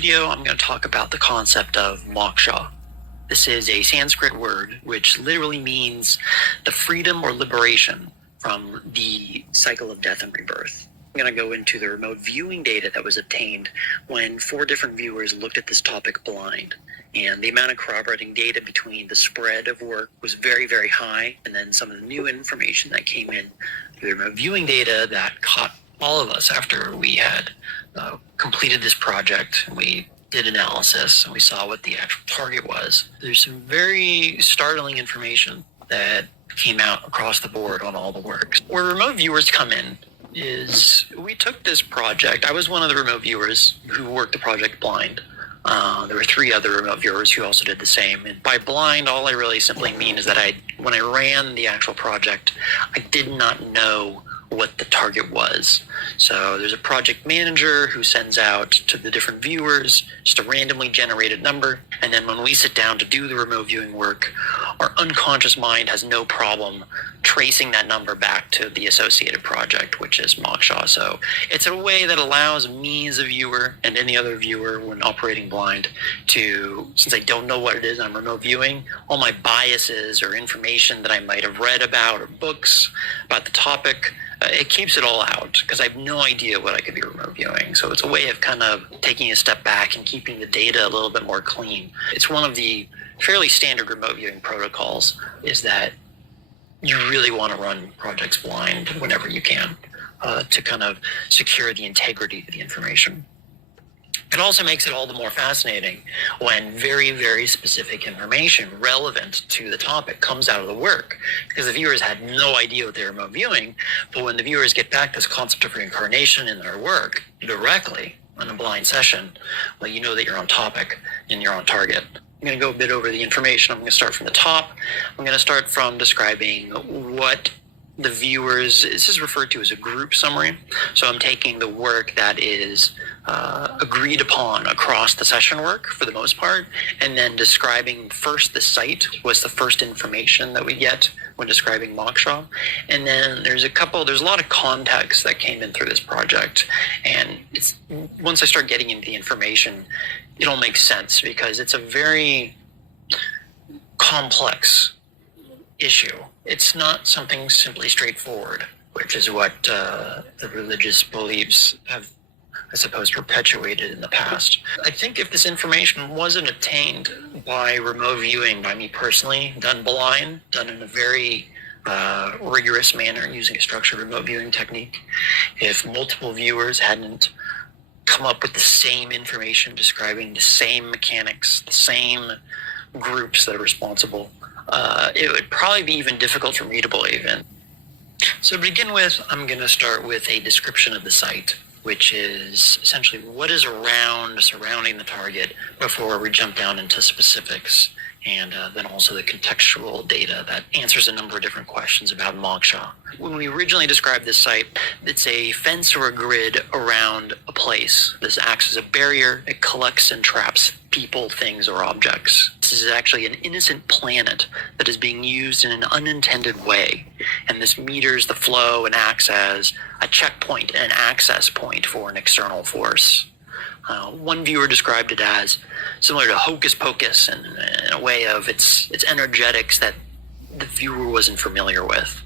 video, I'm going to talk about the concept of Maukshaw. This is a Sanskrit word which literally means the freedom or liberation from the cycle of death and rebirth. I'm going to go into the remote viewing data that was obtained when 4 different viewers looked at this topic blind. And the amount of corroborating data between the spread of work was very, very high. And then some of the new information that came in through the remote viewing data that caught all of us after we had completed this project. We did analysis and we saw what the actual target was. There's some very startling information that came out across the board on all the work. Where remote viewers come in is we took this project. I was one of the remote viewers who worked the project blind. There were 3 other remote viewers who also did the same. And by blind, all I really simply mean is that when I ran the actual project, I did not know what the target was. So there's a project manager who sends out to the different viewers just a randomly generated number. And then when we sit down to do the remote viewing work, our unconscious mind has no problem tracing that number back to the associated project, which is Maukshaw. So it's a way that allows me as a viewer and any other viewer when operating blind to, since I don't know what it is I'm remote viewing, all my biases or information that I might have read about or books about the topic, it keeps it all out because I have no idea what I could be remote viewing. So it's a way of kind of taking a step back and keeping the data a little bit more clean. It's one of the fairly standard remote viewing protocols is that you really want to run projects blind whenever you can to kind of secure the integrity of the information. It also makes it all the more fascinating when very, very specific information relevant to the topic comes out of the work, because the viewers had no idea what they were remote viewing, but when the viewers get back this concept of reincarnation in their work directly in a blind session, well, you know that you're on topic and you're on target. I'm going to go a bit over the information. I'm going to start from the top. I'm going to start from describing what the viewers, this is referred to as a group summary. So I'm taking the work that is agreed upon across the session work for the most part, and then describing first the site was the first information that we get when describing Maukshaw. And then there's a lot of context that came in through this project. And once I start getting into the information, it all makes sense because it's a very complex issue. It's not something simply straightforward, which is what the religious beliefs have, I suppose, perpetuated in the past. I think if this information wasn't obtained by remote viewing by me personally, done blind, done in a very rigorous manner using a structured remote viewing technique, if multiple viewers hadn't come up with the same information describing the same mechanics, the same groups that are responsible, it would probably be even difficult for me to believe in. So to begin with, I'm going to start with a description of the site, which is essentially what is surrounding the target before we jump down into specifics, and then also the contextual data that answers a number of different questions about Maukshaw. When we originally described this site, it's a fence or a grid around a place. This acts as a barrier. It collects and traps people, things, or objects. This is actually an innocent planet that is being used in an unintended way, and this meters the flow and acts as a checkpoint and an access point for an external force. One viewer described it as similar to hocus pocus in a way of its energetics that the viewer wasn't familiar with.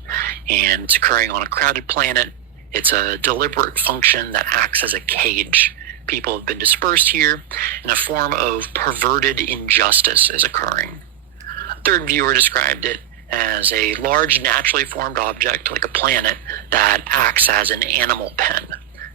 And it's occurring on a crowded planet. It's a deliberate function that acts as a cage. People have been dispersed here, and a form of perverted injustice is occurring. A third viewer described it as a large naturally formed object like a planet that acts as an animal pen.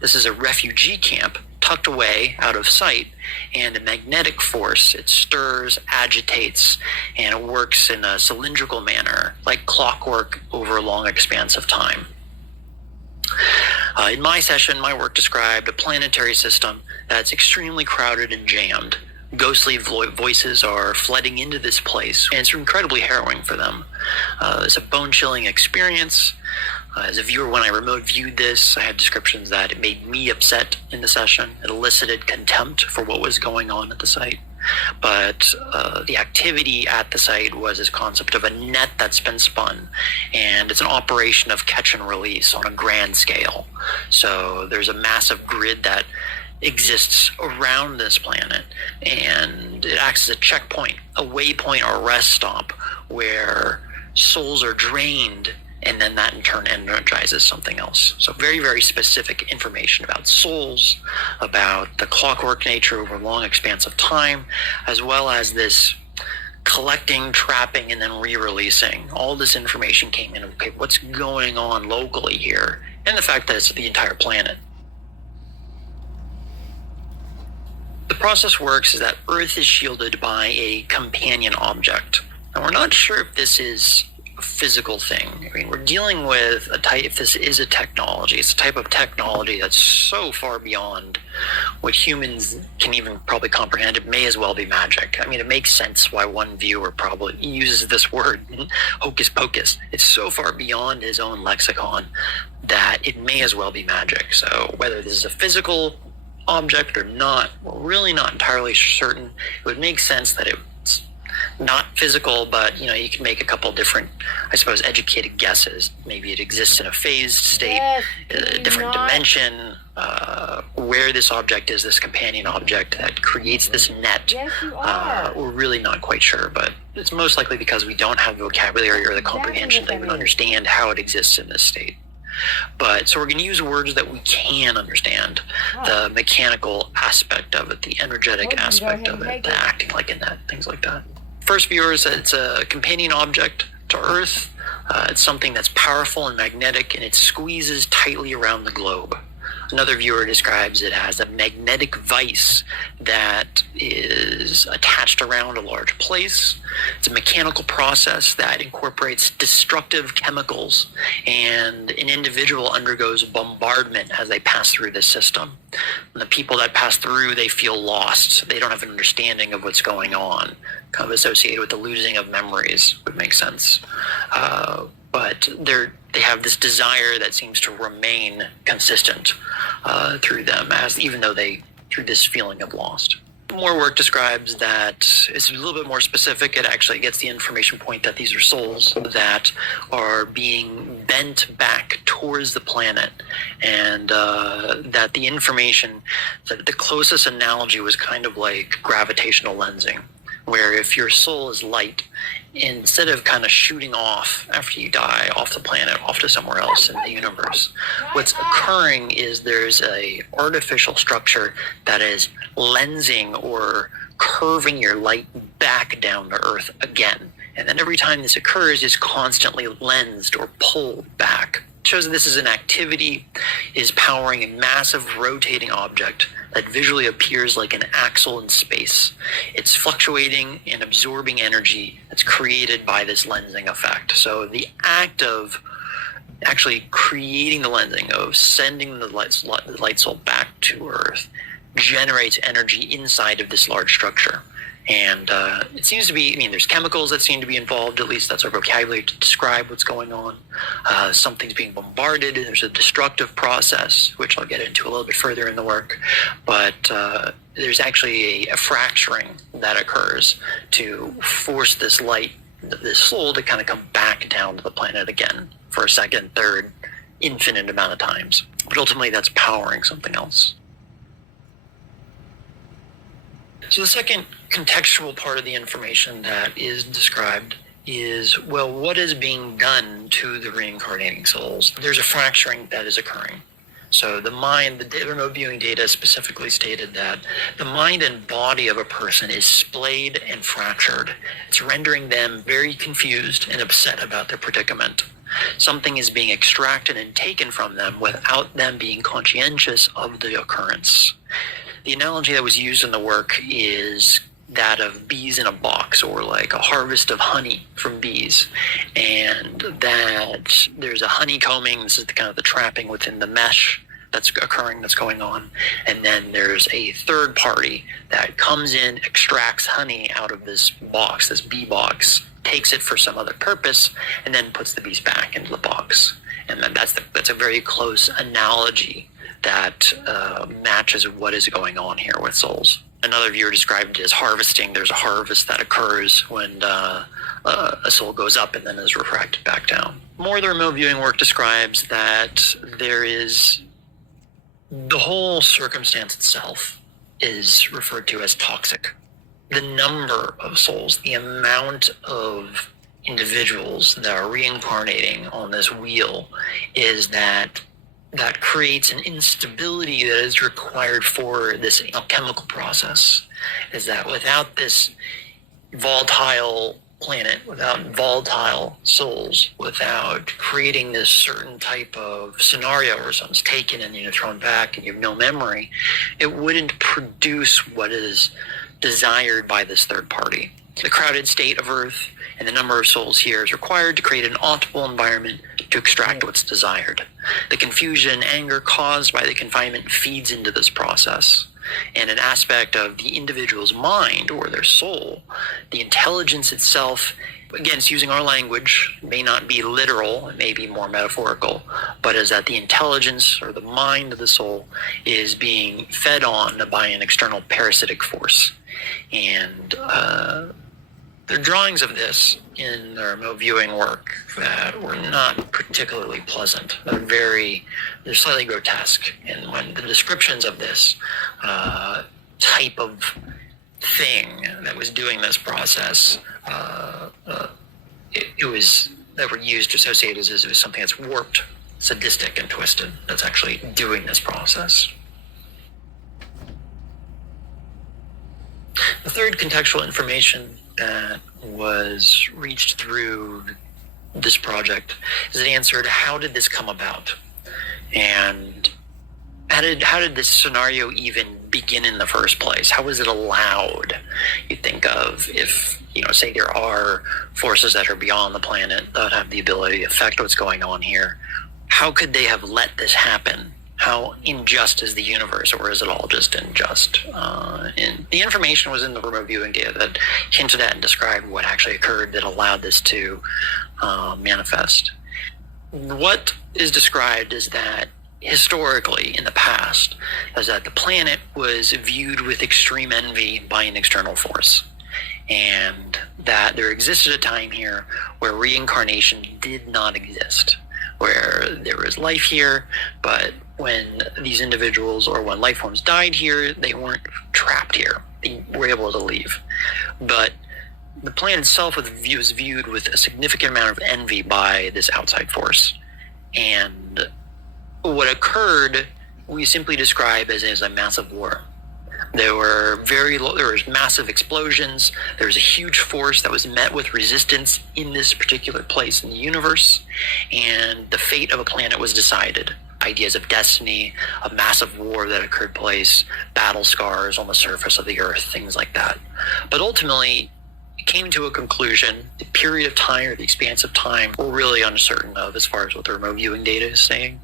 This is a refugee camp tucked away out of sight, and a magnetic force. It stirs, agitates, and it works in a cylindrical manner, like clockwork over a long expanse of time. In my session, my work described a planetary system that's extremely crowded and jammed. Ghostly voices are flooding into this place, and it's incredibly harrowing for them. It's a bone-chilling experience. As a viewer, when I remote viewed this, I had descriptions that it made me upset in the session. It elicited contempt for what was going on at the site. But the activity at the site was this concept of a net that's been spun, and it's an operation of catch and release on a grand scale. So there's a massive grid that exists around this planet, and it acts as a checkpoint, a waypoint, or a rest stop where souls are drained, and then that in turn energizes something else. So very, very specific information about souls, about the clockwork nature over a long expanse of time, as well as this collecting, trapping, and then re-releasing. All this information came in. Okay, what's going on locally here? And the fact that it's the entire planet. The process works is that Earth is shielded by a companion object. And we're not sure if this is a physical thing. I mean, we're dealing with if this is a technology, it's a type of technology that's so far beyond what humans can even probably comprehend. It may as well be magic. I mean, it makes sense why one viewer probably uses this word, hocus pocus. It's so far beyond his own lexicon that it may as well be magic. So whether this is a physical object or not, we're really not entirely certain. It would make sense that it's not physical, but you can make a couple different, I suppose, educated guesses. Maybe it exists in a phased state, a different dimension, where this object is, this companion object that creates this net. We're really not quite sure, but it's most likely because we don't have the vocabulary or the comprehension to even understand how it exists in this state. So we're going to use words that we can understand, the mechanical aspect of it, the energetic aspect of it, the acting like in that, things like that. First, viewers, it's a companion object to Earth. It's something that's powerful and magnetic, and it squeezes tightly around the globe. Another viewer describes it as a magnetic vice that is attached around a large place. It's a mechanical process that incorporates destructive chemicals, and an individual undergoes bombardment as they pass through this system. And the people that pass through, they feel lost. They don't have an understanding of what's going on, kind of associated with the losing of memories, would make sense. But they have this desire that seems to remain consistent through them, even though through this feeling of lost. More work describes that it's a little bit more specific. It actually gets the information point that these are souls that are being bent back towards the planet, and that the information, that the closest analogy was kind of like gravitational lensing, where if your soul is light, instead of kind of shooting off after you die off the planet, off to somewhere else in the universe, what's occurring is there's a artificial structure that is lensing or curving your light back down to Earth again. And then every time this occurs, it's constantly lensed or pulled back. It shows that this is an activity, is powering a massive rotating object that visually appears like an axle in space. It's fluctuating and absorbing energy that's created by this lensing effect. So the act of actually creating the lensing, of sending the light soul back to Earth, generates energy inside of this large structure. And it seems to be, there's chemicals that seem to be involved, at least that's our vocabulary to describe what's going on. Something's being bombarded, and there's a destructive process, which I'll get into a little bit further in the work. But there's actually a fracturing that occurs to force this light, this soul, to kind of come back down to the planet again for a second, third, infinite amount of times. But ultimately, that's powering something else. So the second contextual part of the information that is described is, well, what is being done to the reincarnating souls? There's a fracturing that is occurring. So the mind, the remote viewing data specifically stated that the mind and body of a person is splayed and fractured. It's rendering them very confused and upset about their predicament. Something is being extracted and taken from them without them being conscientious of the occurrence. The analogy that was used in the work is that of bees in a box, or like a harvest of honey from bees, and that there's a honeycombing. This is kind of the trapping within the mesh that's occurring, that's going on, and then there's a third party that comes in, extracts honey out of this box, this bee box, takes it for some other purpose, and then puts the bees back into the box. And then that's a very close analogy that matches what is going on here with souls. Another viewer described it as harvesting. There's a harvest that occurs when a soul goes up and then is refracted back down. More of the remote viewing work describes that there is The whole circumstance itself is referred to as toxic. The number of souls, the amount of individuals that are reincarnating on this wheel is that creates an instability that is required for this alchemical process. Is that without this volatile planet, without volatile souls, without creating this certain type of scenario where someone's taken and thrown back and you have no memory, it wouldn't produce what is desired by this third party. The crowded state of Earth and the number of souls here is required to create an optimal environment to extract what's desired. The confusion and anger caused by the confinement feeds into this process. And an aspect of the individual's mind or their soul, the intelligence itself, again, it's using our language, may not be literal, it may be more metaphorical, but is that the intelligence or the mind of the soul is being fed on by an external parasitic force. And there are drawings of this in their remote viewing work that were not particularly pleasant. They're slightly grotesque. And when the descriptions of this type of thing that was doing this process, it was that were used to associate as it was something that's warped, sadistic, and twisted. That's actually doing this process. The third contextual information that was reached through this project is an answer to how did this come about, and how did this scenario even begin in the first place? How was it allowed? You think of if say there are forces that are beyond the planet that have the ability to affect what's going on here. How could they have let this happen? How unjust is the universe, or is it all just unjust? And the information was in the remote viewing data that hinted at and described what actually occurred that allowed this to manifest. What is described is that historically, in the past, is that the planet was viewed with extreme envy by an external force, and that there existed a time here where reincarnation did not exist, where there was life here, but when these individuals or when life forms died here, they weren't trapped here. They were able to leave. But the planet itself was viewed with a significant amount of envy by this outside force. And what occurred, we simply describe as a massive war. There was massive explosions. There was a huge force that was met with resistance in this particular place in the universe, and the fate of a planet was decided. Ideas of destiny, a massive war that occurred place, battle scars on the surface of the earth, things like that. But ultimately, it came to a conclusion. The period of time or the expanse of time we're really uncertain of as far as what the remote viewing data is saying.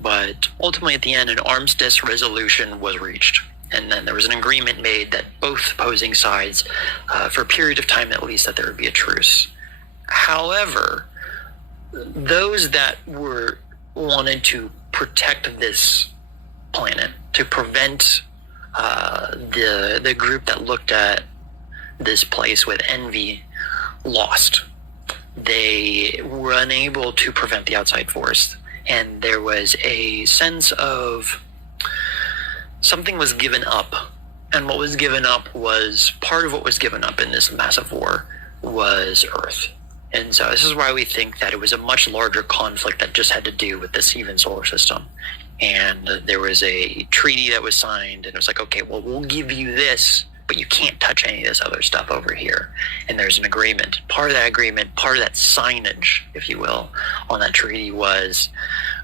But ultimately, at the end, an armistice resolution was reached. And then there was an agreement made that both opposing sides, for a period of time at least, that there would be a truce. However, those that wanted to protect this planet, to prevent the group that looked at this place with envy, lost. They were unable to prevent the outside force, and there was a sense of something was given up. And what was given up was, part of what was given up in this massive war was Earth. And so this is why we think that it was a much larger conflict that just had to do with this even solar system. And there was a treaty that was signed, and it was like, okay, well, we'll give you this, but you can't touch any of this other stuff over here. And there's an agreement. Part of that agreement, part of that signage, if you will, on that treaty was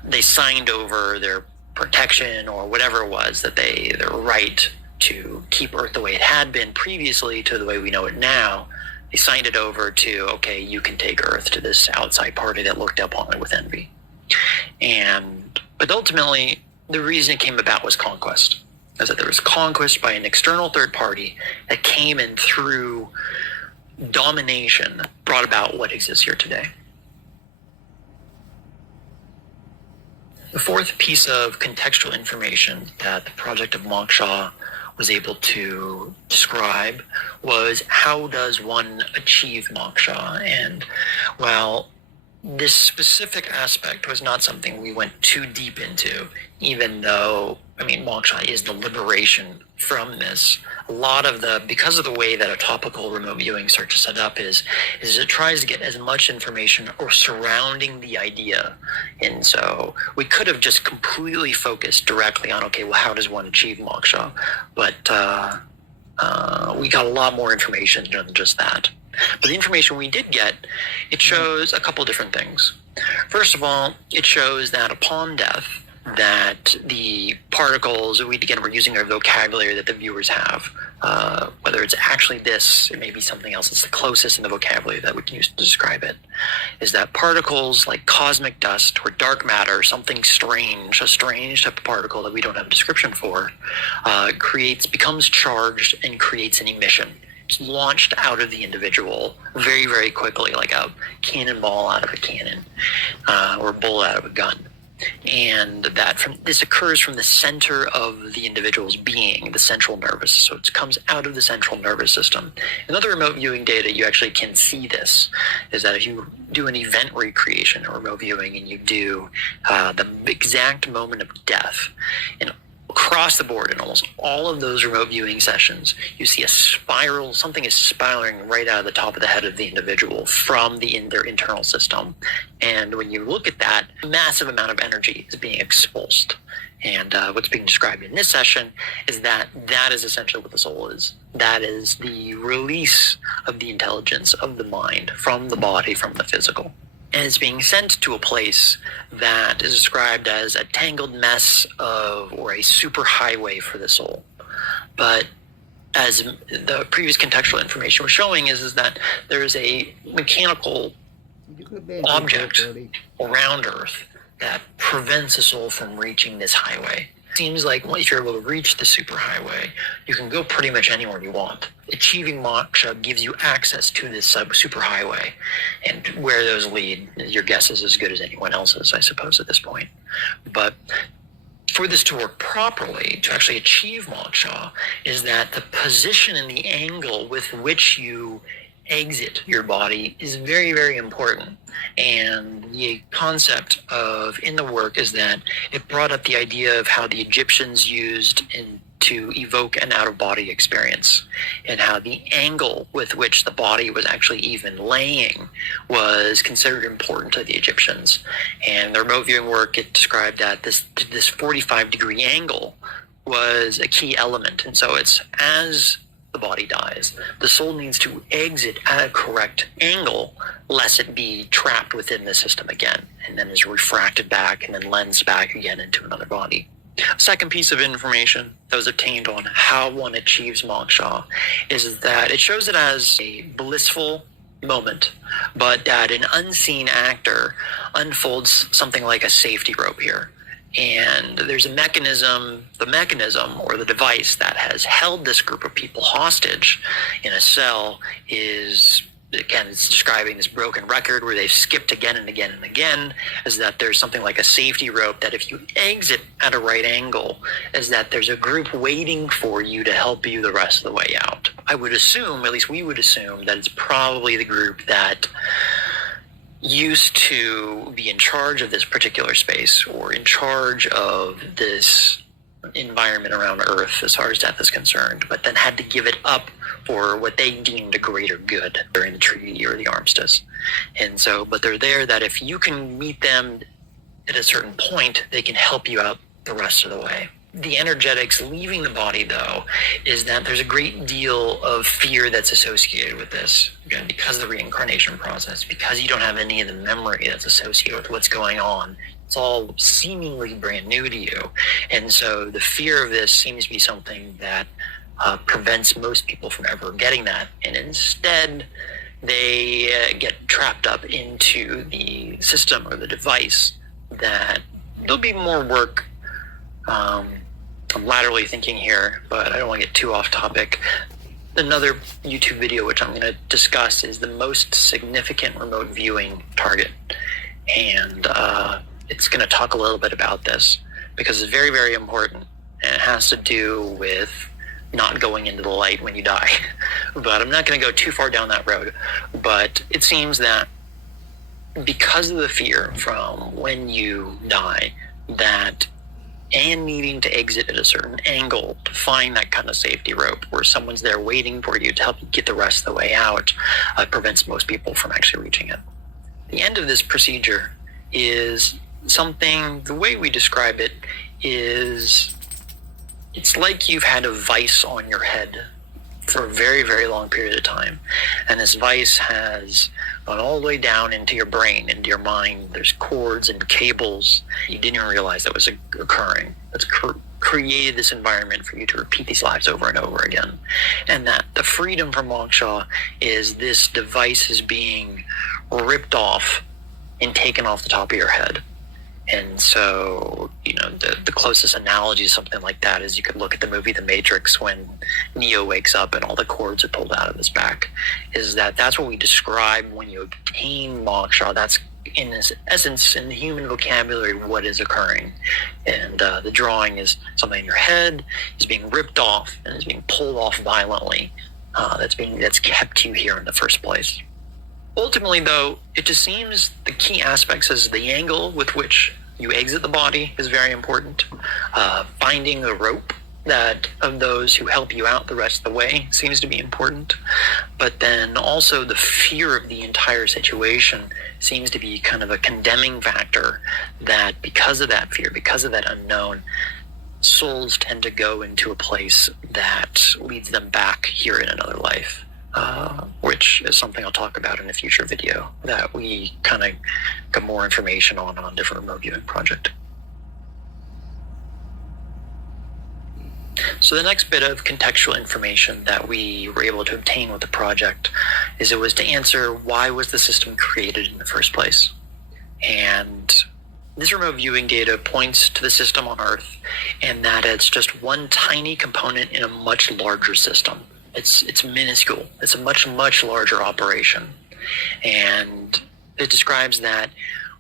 they signed over their protection or whatever it was, that their right to keep Earth the way it had been previously to the way we know it now. They signed it over to, okay, you can take Earth to this outside party that looked up on it with envy. But ultimately, the reason it came about was conquest. As that there was conquest by an external third party that came in through domination, brought about what exists here today. The fourth piece of contextual information that the project of Maukshaw was able to describe was, how does one achieve Maukshaw? And while this specific aspect was not something we went too deep into, even though Maukshaw is the liberation from this. Because of the way that a topical remote viewing search is set up is it tries to get as much information or surrounding the idea. And so we could have just completely focused directly on, okay, well, how does one achieve Maukshaw? But we got a lot more information than just that. But the information we did get, it shows a couple different things. First of all, it shows that upon death, that the particles, we're using our vocabulary that the viewers have, whether it's actually this, it may be something else, it's the closest in the vocabulary that we can use to describe it, is that particles like cosmic dust or dark matter, something strange, a strange type of particle that we don't have a description for, becomes charged and creates an emission. It's launched out of the individual very, very quickly, like a cannonball out of a cannon, or a bullet out of a gun. And this occurs from the center of the individual's being, the central nervous. So it comes out of the central nervous system. In other remote viewing data, you actually can see this, is that if you do an event recreation or remote viewing and you do the exact moment of death, and across the board in almost all of those remote viewing sessions, you see a spiral, something is spiraling right out of the top of the head of the individual from their internal system. And when you look at that, a massive amount of energy is being expulsed. And what's being described in this session is that is essentially what the soul is. That is the release of the intelligence of the mind from the body, from the physical. And it's being sent to a place that is described as a tangled mess or a superhighway for the soul. But as the previous contextual information was showing is that there is a mechanical object around Earth that prevents the soul from reaching this highway. Seems like if you're able to reach the superhighway, you can go pretty much anywhere you want. Achieving Maukshaw gives you access to this superhighway, and where those lead, your guess is as good as anyone else's, I suppose, at this point. But for this to work properly, to actually achieve Maukshaw, is that the position and the angle with which you exit your body is very, very important. And the concept in the work is that it brought up the idea of how the Egyptians used to evoke an out-of-body experience, and how the angle with which the body was actually even laying was considered important to the Egyptians. And the remote viewing work, it described that this 45-degree angle was a key element. And so it's as the body dies, the soul needs to exit at a correct angle, lest it be trapped within the system again, and then is refracted back and then lensed back again into another body. Second piece of information that was obtained on how one achieves Maukshaw is that it shows it as a blissful moment, but that an unseen actor unfolds something like a safety rope here. And there's the mechanism or the device that has held this group of people hostage in a cell is, again, it's describing this broken record where they've skipped again and again and again, is that there's something like a safety rope that if you exit at a right angle, is that there's a group waiting for you to help you the rest of the way out. I would assume, at least we would assume, that it's probably the group that used to be in charge of this particular space or in charge of this environment around Earth as far as death is concerned, but then had to give it up for what they deemed a greater good during the treaty or the armistice. And so, but they're there that if you can meet them at a certain point, they can help you out the rest of the way. The energetics leaving the body, though, is that there's a great deal of fear that's associated with this, again, because of the reincarnation process, because you don't have any of the memory that's associated with what's going on. It's all seemingly brand new to you. And so the fear of this seems to be something that prevents most people from ever getting that. And instead, they get trapped up into the system or the device that there'll be more work. I'm laterally thinking here, but I don't want to get too off topic. Another YouTube video which I'm going to discuss is the most significant remote viewing target. And it's going to talk a little bit about this because it's very, very important. And it has to do with not going into the light when you die. But I'm not going to go too far down that road. But it seems that because of the fear from when you die, that and needing to exit at a certain angle to find that kind of safety rope where someone's there waiting for you to help you get the rest of the way out prevents most people from actually reaching it. The end of this procedure is something, the way we describe it is, it's like you've had a vice on your head for a very, very long period of time. And this vice has gone all the way down into your brain, into your mind. There's cords and cables. You didn't realize that was occurring. That's created this environment for you to repeat these lives over and over again. And that the freedom from Maukshaw is this device is being ripped off and taken off the top of your head. And so, the closest analogy to something like that is you could look at the movie The Matrix when Neo wakes up and all the cords are pulled out of his back. That's what we describe when you obtain Maukshaw. That's, in its essence, in the human vocabulary, what is occurring. And the drawing is something in your head is being ripped off and is being pulled off violently. That's kept you here in the first place. Ultimately, though, it just seems the key aspects is the angle with which you exit the body is very important. Finding the rope of those who help you out the rest of the way seems to be important. But then also the fear of the entire situation seems to be kind of a condemning factor, that because of that fear, because of that unknown, souls tend to go into a place that leads them back here in another life. Which is something I'll talk about in a future video that we kind of got more information on a different remote viewing project. So the next bit of contextual information that we were able to obtain with the project is it was to answer, why was the system created in the first place? And this remote viewing data points to the system on Earth, and that it's just one tiny component in a much larger system. It's minuscule. It's a much, much larger operation. And it describes that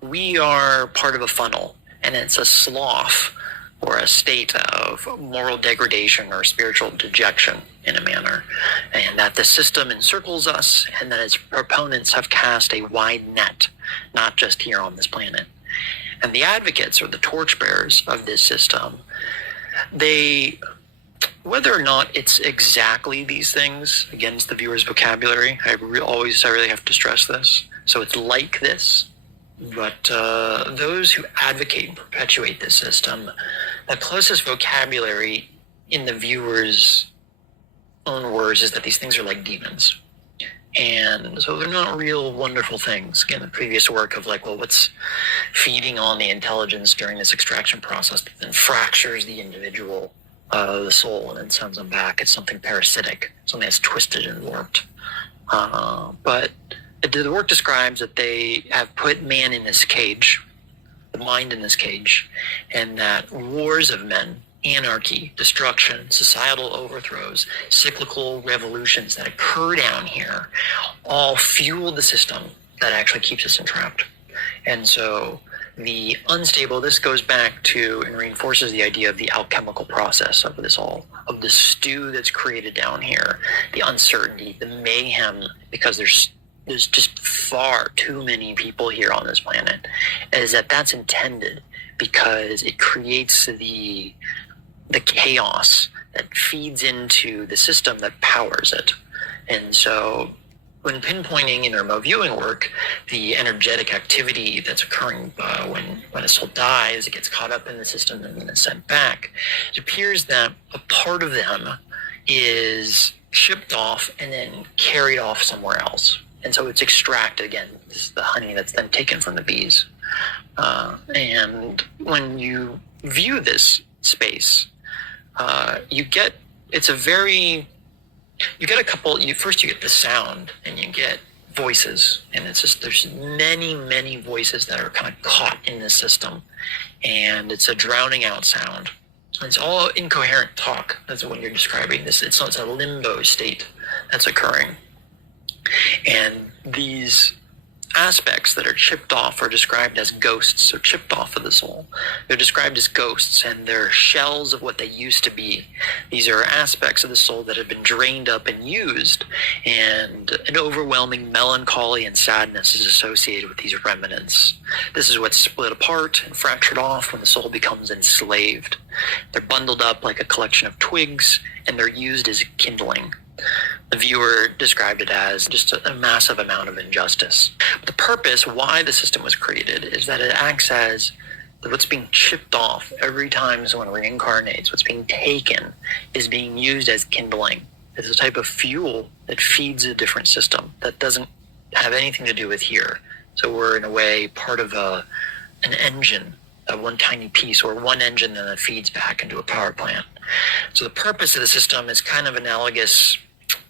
we are part of a funnel, and it's a slough or a state of moral degradation or spiritual dejection in a manner, and that the system encircles us, and that its proponents have cast a wide net, not just here on this planet. And the advocates or the torchbearers of this system, whether or not it's exactly these things, against the viewer's vocabulary, I really have to stress this. So it's like this, but those who advocate and perpetuate this system, the closest vocabulary in the viewer's own words is that these things are like demons. And so they're not real wonderful things. Again, the previous work of what's feeding on the intelligence during this extraction process that then fractures the individual, the soul, and then sends them back. It's something parasitic, something that's twisted and warped. But the work describes that they have put man in this cage, the mind in this cage, and that wars of men, anarchy, destruction, societal overthrows, cyclical revolutions that occur down here all fuel the system that actually keeps us entrapped. And so the unstable, this goes back to and reinforces the idea of the alchemical process of this all, of the stew that's created down here, the uncertainty, the mayhem, because there's just far too many people here on this planet, is that's intended because it creates the chaos that feeds into the system that powers it. And so when pinpointing in remote viewing work, the energetic activity that's occurring when a soul dies, it gets caught up in the system and then is sent back, it appears that a part of them is shipped off and then carried off somewhere else. And so it's extracted again. This is the honey that's then taken from the bees. And when you view this space, you get a couple. First you get the sound, and you get voices, and it's just there's many, many voices that are kind of caught in this system, and it's a drowning out sound. It's all incoherent talk. That's what you're describing. It's a limbo state that's occurring. And these aspects that are chipped off are described as ghosts, so chipped off of the soul. They're described as ghosts, and they're shells of what they used to be. These are aspects of the soul that have been drained up and used, and an overwhelming melancholy and sadness is associated with these remnants. This is what's split apart and fractured off when the soul becomes enslaved. They're bundled up like a collection of twigs, and they're used as kindling. The viewer described it as just a massive amount of injustice. But the purpose, why the system was created, is that it acts as what's being chipped off every time someone reincarnates, what's being taken, is being used as kindling. It's a type of fuel that feeds a different system that doesn't have anything to do with here. So we're, in a way, part of an engine, one tiny piece, or one engine that feeds back into a power plant. So the purpose of the system is kind of analogous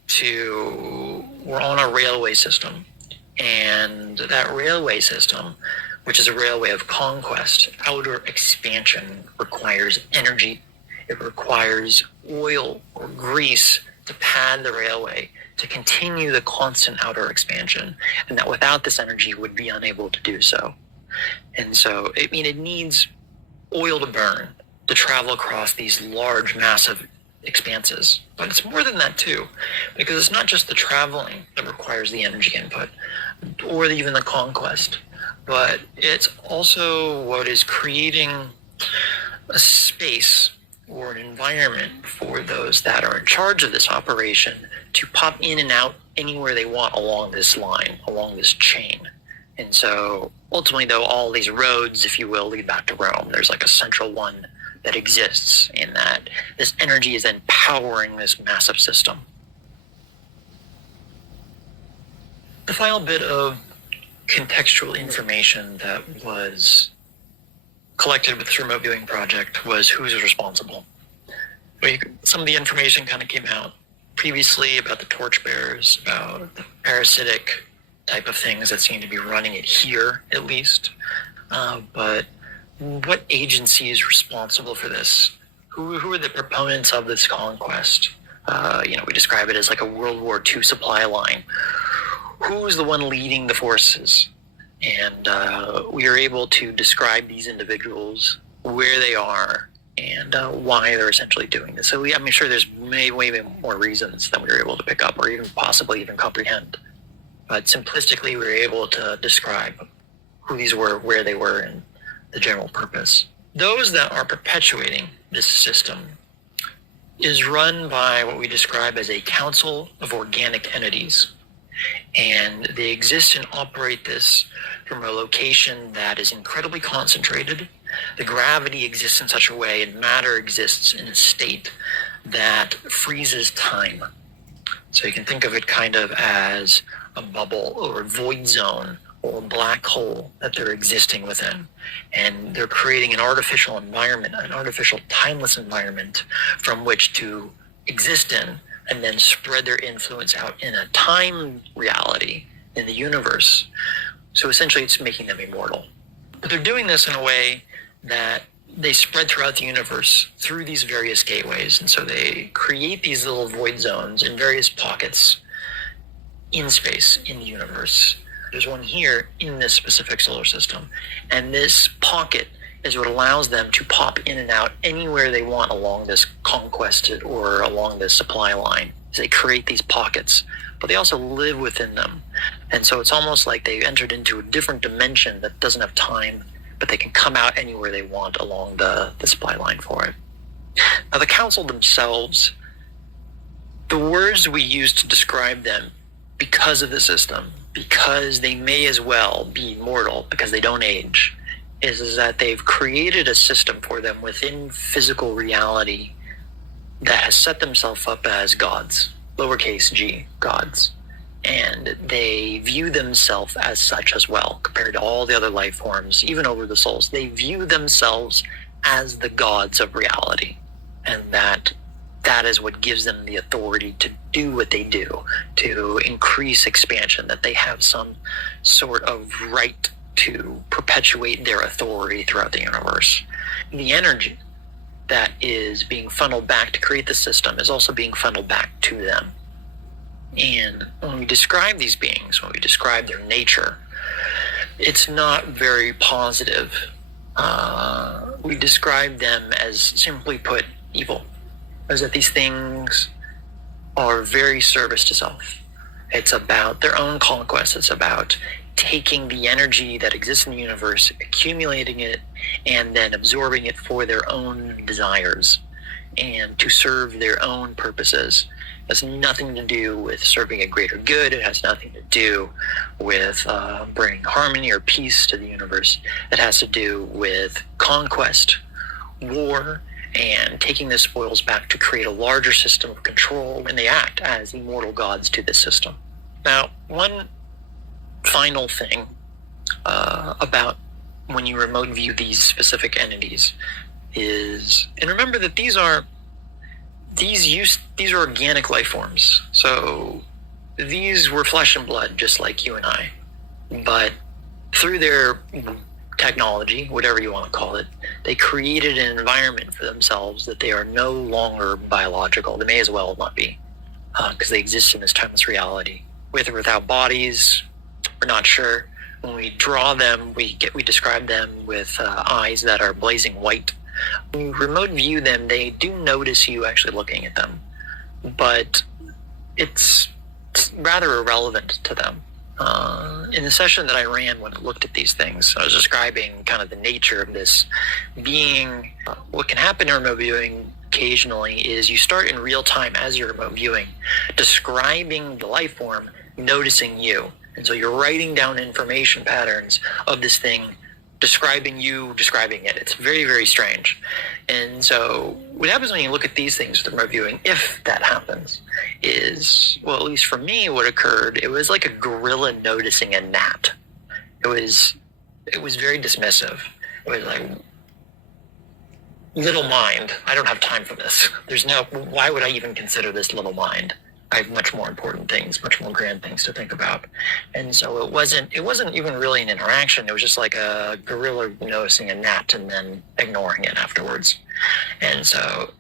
to, we're on a railway system, and that railway system, which is a railway of conquest, outer expansion, requires energy. It requires oil or grease to pad the railway to continue the constant outer expansion, and that without this energy would be unable to do so. And so, it needs oil to burn to travel across these large, massive expanses. But it's more than that too, because it's not just the traveling that requires the energy input, or even the conquest, but it's also what is creating a space or an environment for those that are in charge of this operation to pop in and out anywhere they want along this line, along this chain. And so ultimately, though, all these roads, if you will, lead back to Rome. There's like a central one that exists in that this energy is then powering this massive system. The final bit of contextual information that was collected with this remote viewing project was who's responsible. Some of the information kind of came out previously about the torchbearers, about the parasitic type of things that seem to be running it here, at least. But what agency is responsible for this? Who are the proponents of this conquest? We describe it as like a World War II supply line. Who's the one leading the forces? And we are able to describe these individuals, where they are, and why they're essentially doing this. So I'm sure there's way more reasons than we were able to pick up or even possibly even comprehend. But simplistically, we were able to describe who these were, where they were, and the general purpose. Those that are perpetuating this system is run by what we describe as a council of organic entities. And they exist and operate this from a location that is incredibly concentrated. The gravity exists in such a way, and matter exists in a state that freezes time. So you can think of it kind of as a bubble or a void zone or a black hole that they're existing within. And they're creating an artificial environment, an artificial timeless environment from which to exist in, and then spread their influence out in a time reality in the universe. So essentially it's making them immortal. But they're doing this in a way that they spread throughout the universe through these various gateways. And so they create these little void zones in various pockets in space, in the universe. There's one here in this specific solar system. And this pocket is what allows them to pop in and out anywhere they want along this conquested or along this supply line. They create these pockets, but they also live within them. And so it's almost like they entered into a different dimension that doesn't have time, but they can come out anywhere they want along the supply line for it. Now, the council themselves, the words we use to describe them, because of the system, because they may as well be mortal, because they don't age, is that they've created a system for them within physical reality that has set themselves up as gods, lowercase g, gods. And they view themselves as such as well, compared to all the other life forms, even over the souls. They view themselves as the gods of reality, and that is what gives them the authority to do what they do, to increase expansion, that they have some sort of right to perpetuate their authority throughout the universe. The energy that is being funneled back to create the system is also being funneled back to them. And when we describe these beings, when we describe their nature, it's not very positive. We describe them as, simply put, evil. As that these things are very service to self. It's about their own conquest. It's about taking the energy that exists in the universe, accumulating it, and then absorbing it for their own desires and to serve their own purposes. It has nothing to do with serving a greater good. It has nothing to do with bringing harmony or peace to the universe. It has to do with conquest, war, and taking the spoils back to create a larger system of control, and they act as immortal gods to this system. Now, one final thing about when you remote view these specific entities is, and remember that these are organic life forms. So these were flesh and blood, just like you and I. But through their technology, whatever you want to call it, they created an environment for themselves that they are no longer biological. They may as well not be, because they exist in this timeless reality. With or without bodies, we're not sure. When we draw them, we describe them with eyes that are blazing white. When you remote view them, they do notice you actually looking at them, but it's rather irrelevant to them. In the session that I ran when I looked at these things, I was describing kind of the nature of this being. What can happen in remote viewing occasionally is you start in real time as you're remote viewing, describing the life form, noticing you. And so you're writing down information patterns of this thing, describing you, describing it. It's very, very strange. And so what happens when you look at these things with remote viewing, if that happens, is, well, at least for me, what occurred, it was like a gorilla noticing a gnat. It was very dismissive. It was like, little mind, I don't have time for this. Why would I even consider this little mind? I have much more important things, much more grand things to think about. And so it wasn't even really an interaction. It was just like a gorilla noticing a gnat and then ignoring it afterwards. And so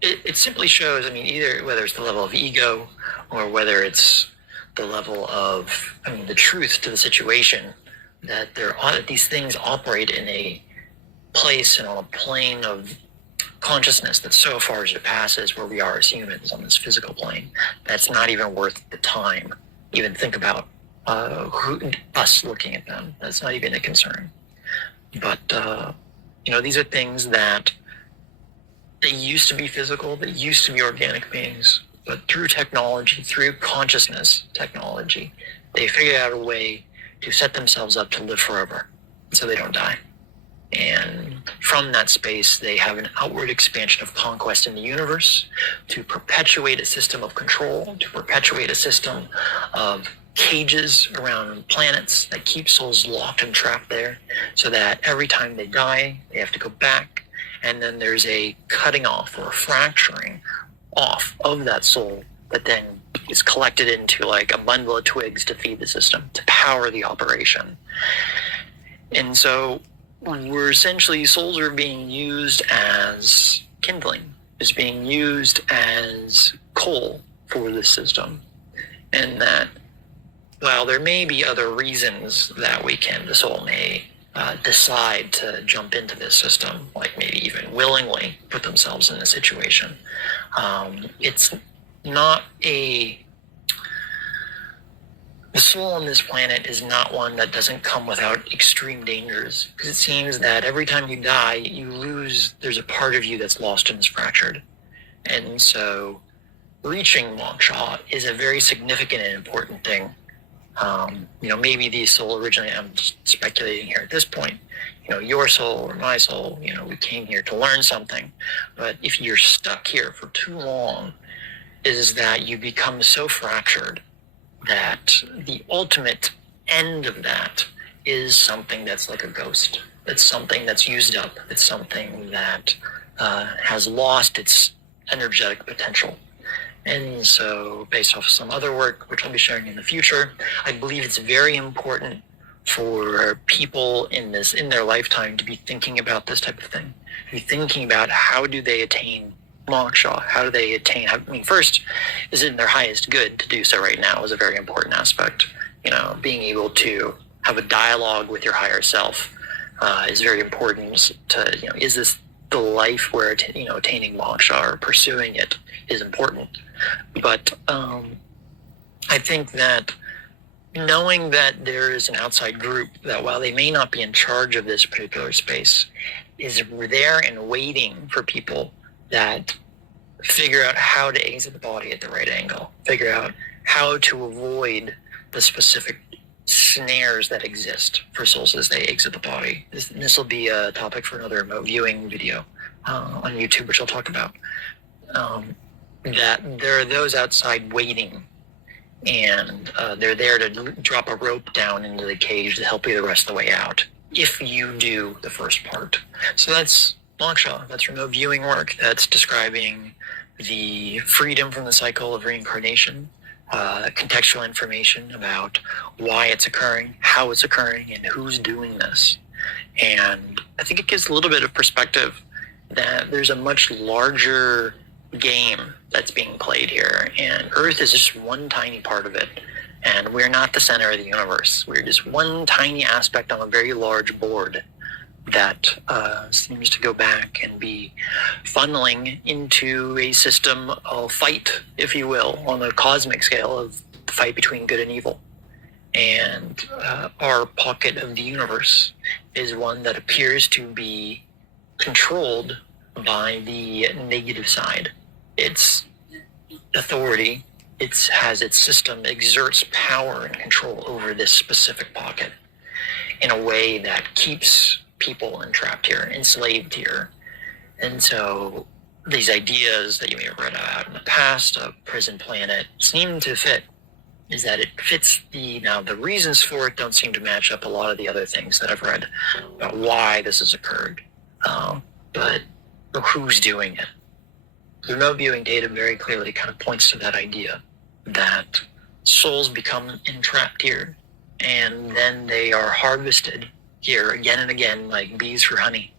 it simply shows, either whether it's the level of ego or whether it's the level of, the truth to the situation, that these things operate in a place and on a plane of consciousness that so far surpasses where we are as humans on this physical plane. That's not even worth the time. Even think about us looking at them. That's not even a concern. But these are things that they used to be physical. They used to be organic beings. But through technology, through consciousness technology, they figured out a way to set themselves up to live forever, so they don't die. And from that space, they have an outward expansion of conquest in the universe to perpetuate a system of control, to perpetuate a system of cages around planets that keep souls locked and trapped there, so that every time they die, they have to go back, and then there's a cutting off or a fracturing off of that soul that then is collected into like a bundle of twigs to feed the system, to power the operation. And so souls are being used as kindling, is being used as coal for this system. And that while there may be other reasons that the soul may decide to jump into this system, like maybe even willingly put themselves in a situation, it's not the soul on this planet is not one that doesn't come without extreme dangers, because it seems that every time you die, there's a part of you that's lost and is fractured. And so reaching Maukshaw is a very significant and important thing. Maybe the soul originally, I'm just speculating here at this point, your soul or my soul, we came here to learn something. But if you're stuck here for too long, is that you become so fractured that the ultimate end of that is something that's like a ghost. It's something that's used up. It's something that has lost its energetic potential. And so based off of some other work, which I'll be sharing in the future, I believe it's very important for people in their lifetime to be thinking about this type of thing, to be thinking about how do they attain Maukshaw? How do they attain? I mean, first, is it in their highest good to do so right now is a very important aspect. Being able to have a dialogue with your higher self is very important. Is this the life where attaining Maukshaw or pursuing it is important? But I think that knowing that there is an outside group that, while they may not be in charge of this particular space, is there and waiting for people that figure out how to exit the body at the right angle, figure out how to avoid the specific snares that exist for souls as they exit the body. This will be a topic for another remote viewing video on YouTube, which I'll talk about. That there are those outside waiting, and they're there to drop a rope down into the cage to help you the rest of the way out, if you do the first part. So that's Maukshaw. That's remote viewing work. That's describing the freedom from the cycle of reincarnation, contextual information about why it's occurring, how it's occurring, and who's doing this. And I think it gives a little bit of perspective that there's a much larger game that's being played here, and Earth is just one tiny part of it, and we're not the center of the universe. We're just one tiny aspect on a very large board that seems to go back and be funneling into a system of fight, if you will, on a cosmic scale of the fight between good and evil. And our pocket of the universe is one that appears to be controlled by the negative side. Its authority, it has its system, exerts power and control over this specific pocket in a way that keeps people entrapped here, enslaved here. And so these ideas that you may have read about in the past, a prison planet, seem to fit. Is that it fits the reasons for it don't seem to match up a lot of the other things that I've read about why this has occurred. But who's doing it? The remote viewing data very clearly kind of points to that idea that souls become entrapped here, and then they are harvested here again and again like bees for honey.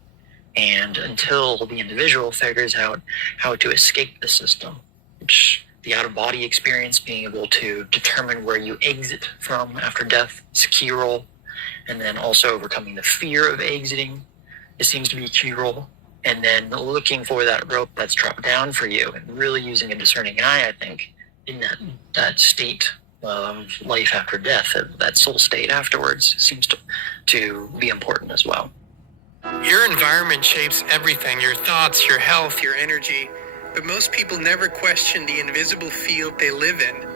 And until the individual figures out how to escape the system, which the out-of-body experience, being able to determine where you exit from after death, is a key role. And then also overcoming the fear of exiting, it seems to be a key role. And then looking for that rope that's dropped down for you, and really using a discerning eye, I think, in that state of life after death, that soul state afterwards, seems to be important as well. Your environment shapes everything, your thoughts, your health, your energy. But most people never question the invisible field they live in.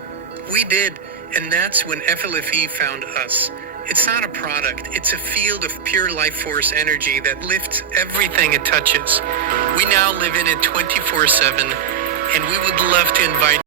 We did, and that's when FLFE found us. It's not a product, it's a field of pure life force energy that lifts everything it touches. We now live in it 24/7, and we would love to invite